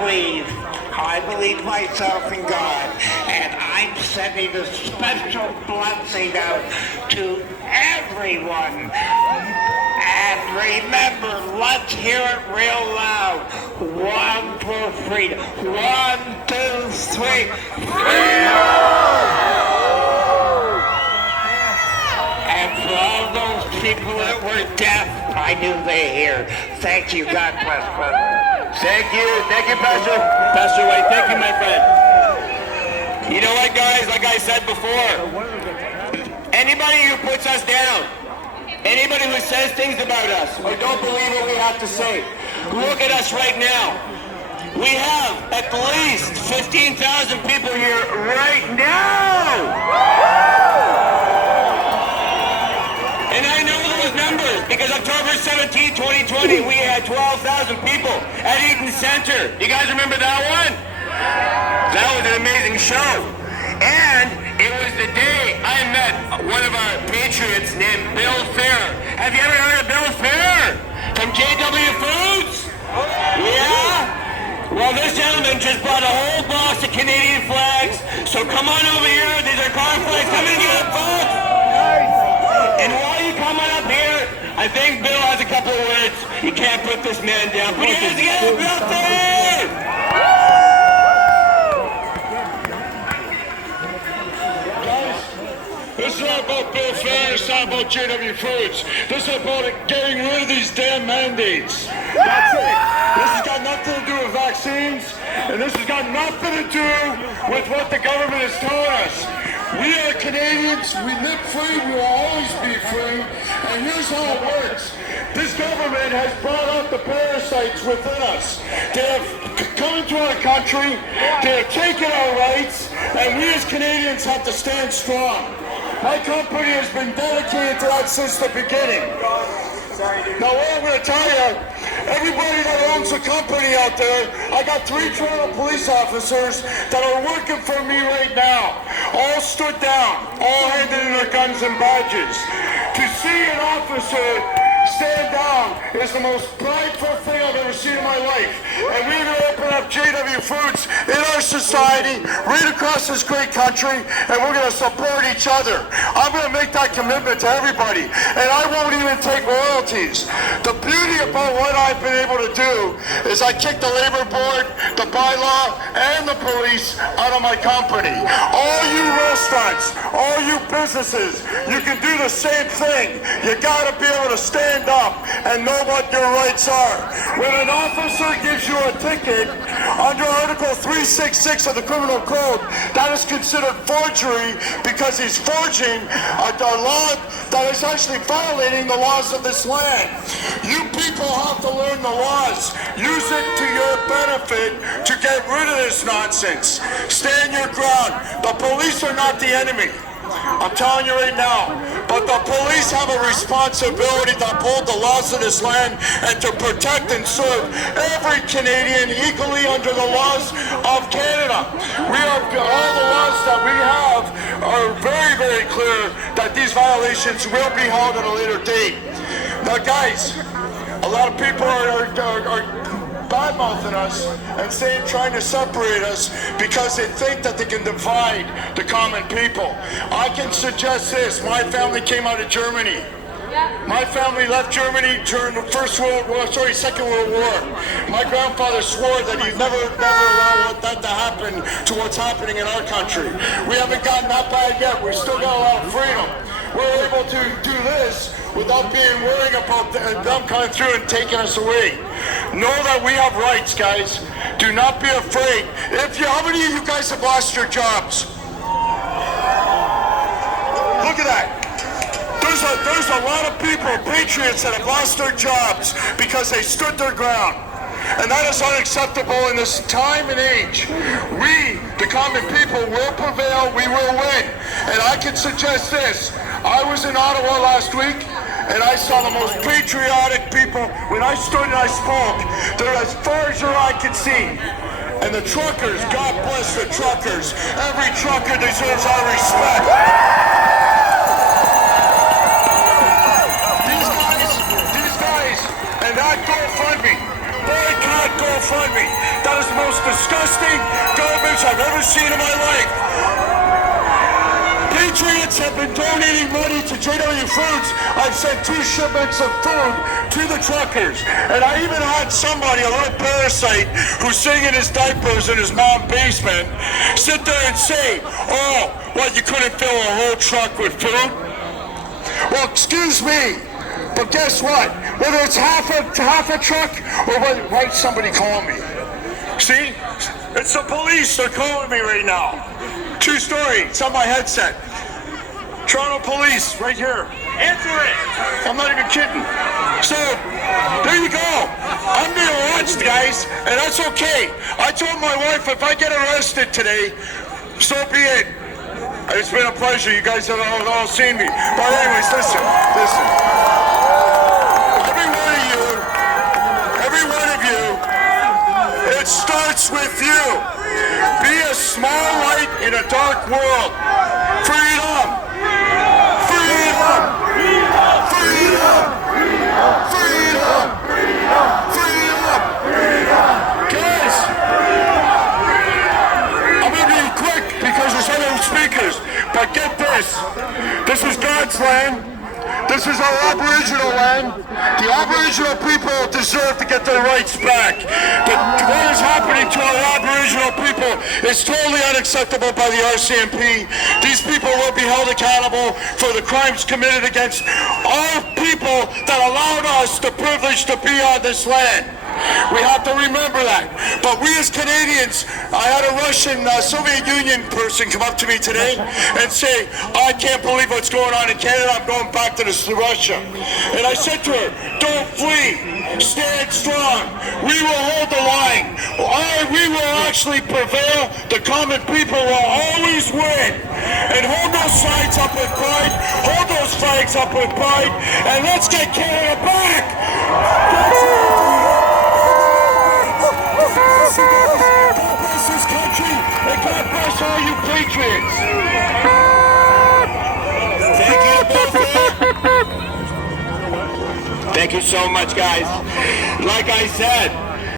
I believe myself in God, and I'm sending a special blessing out to everyone. And remember, let's hear it real loud. One for freedom. 1, 2, 3. Freedom! And for all those people that were deaf, I knew they hear. Thank you. God bless, brother. Thank you, Pastor. Pastor White, thank you, my friend. You know what, guys, like I said before, anybody who puts us down, anybody who says things about us or don't believe what we have to say, look at us right now. We have at least 15,000 people here right now. And I know those numbers because October 17, 2020, we had 12,000 people at Eaton Center. You guys remember that one? That was an amazing show. And it was the day I met one of our patriots named Bill Fair. Have you ever heard of Bill Fair? From JW Foods? Yeah? Well, this gentleman just brought a whole box of Canadian flags. So come on over here. These are car flags. Come and get them, folks. And while you coming up here, I think Bill has a couple of words. You can't put this man down. Put your hands together, Bill Fair! Guys, this is not about Bill Fair, it's not about JW Foods. This is about getting rid of these damn mandates. That's it. This has got nothing to do with vaccines, and this has got nothing to do with what the government is telling us. We are Canadians, we live free, we will always be free, and here's how it works. This government has brought out the parasites within us. They have come into our country, they have taken our rights, and we as Canadians have to stand strong. My company has been dedicated to that since the beginning. Now what I'm going to tell you, everybody that owns a company out there, I got 3 Toronto police officers that are working for me right now. All stood down, all handed in their guns and badges. To see an officer stand down is the most prideful thing I've ever seen in my life. And we're going to open up JW Foods in our society, right across this great country, and we're going to support each other. I'm going to make that commitment to everybody, and I won't even take royalties. The beauty about what I've been able to do is I kicked the labor board, the bylaw, and the police out of my company. All you restaurants, all you businesses, you can do the same thing. You got to be able to stand up and know what your rights are. When an officer gives you a ticket under Article 366 of the Criminal Code, that is considered forgery because he's forging a law that is actually violating the laws of this land. You people have to learn the laws. Use it to your benefit to get rid of this nonsense. Stand your ground. The police are not the enemy. I'm telling you right now, but the police have a responsibility to uphold the laws of this land and to protect and serve every Canadian equally under the laws of Canada. All the laws that we have are very, very clear that these violations will be held at a later date. Now guys, a lot of people are bad-mouthing us and trying to separate us because they think that they can divide the common people. I can suggest this. My family came out of Germany. My family left Germany during the Second World War. My grandfather swore that he'd never allow that to happen to what's happening in our country. We haven't gotten that bad yet. We've still got a lot of freedom. We're able to do this without worrying about them coming through and taking us away. Know that we have rights, guys. Do not be afraid. How many of you guys have lost your jobs? Look at that. There's a lot of people, patriots, that have lost their jobs because they stood their ground. And that is unacceptable in this time and age. We, the common people, will prevail. We will win. And I can suggest this. I was in Ottawa last week, and I saw the most patriotic people. When I stood and I spoke, they're as far as your eye could see. And the truckers, God bless the truckers. Every trucker deserves our respect. These guys, and that GoFundMe, boycott GoFundMe. That is the most disgusting garbage I've ever seen in my life. Patriots have been donating money to JW Foods. I've sent 2 shipments of food to the truckers. And I even had somebody, a little parasite, who's sitting in his diapers in his mom's basement, sit there and say, oh, what, you couldn't fill a whole truck with food? Well, excuse me, but guess what? Whether it's half a truck or why somebody call me? See? It's the police. They're calling me right now. True story. It's on my headset. Toronto Police, right here. Answer it. I'm not even kidding. So, there you go. I'm being watched, guys, and that's okay. I told my wife if I get arrested today, so be it. It's been a pleasure. You guys have all seen me. But anyways, listen. Every one of you, it starts with you. Be a small light in a dark world. Freedom. Guys, I'm going to be quick because there's other speakers, but get this. This is God's land. This is our Aboriginal land. The Aboriginal people deserve to get their rights back. But what is happening to our Aboriginal people is totally unacceptable by the RCMP. These people will be held accountable for the crimes committed against our people that allowed us the privilege to be on this land. We have to remember that. But we as Canadians, I had a Russian Soviet Union person come up to me today and say, I can't believe what's going on in Canada. I'm going back to Russia. And I said to her, don't flee. Stand strong. We will hold the line. We will actually prevail. The common people will always win. And hold those signs up with pride. Hold those flags up with pride. And let's get Canada back. God bless this country, and God bless all you patriots. Thank you both. Thank you so much, guys. Like I said,